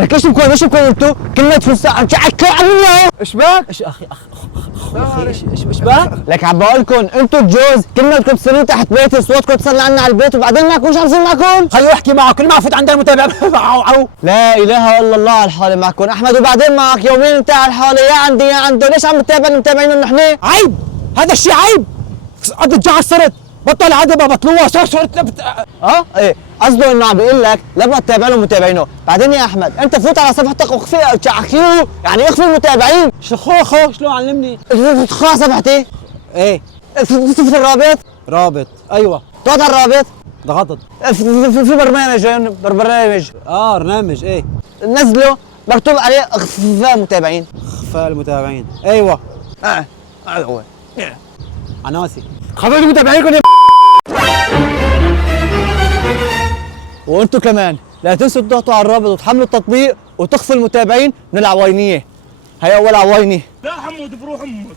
لك ايش بكون انتو؟ كلمة فستان عملنا ايش بك؟ ايش اخي ايش بك؟ لك عم بقولكم انتو الجوز كلنا بدكم تصيروا تحت بيتي صوتكم تصلي عنا على البيت وبعدين ما اكونش عم صير معكم؟ خليني احكي معه كل ما فوت عند المتابع لا اله الا الله على الحالة معكم احمد وبعدين معك يومين انت على الحالة يا عندي يا عنده ليش عم تتابع المتابعين نحن؟ عيب هذا الشيء عيب قد الجعل صرت بطل عدبه بطلوها صرت ايه قصده انه عم بيقول لك لما تتابع له متابعينه، بعدين يا احمد انت فوت على صفحتك واخفي يعني اخفي المتابعين. خو شلون علمني؟ خو على صفحتي؟ ايه في الرابط؟ رابط ايوه ضغط على الرابط ضغطت في برنامج برنامج ايه نزله مكتوب عليه اخفاء متابعين. اخفاء المتابعين ايوه هذا هو عناسي خبروا متابعينكم يا وانتم كمان لا تنسوا تضغطوا على الرابط وتحملوا التطبيق وتخفوا المتابعين من العواينيه. هي اول عواينه. لا حمود بروح امك.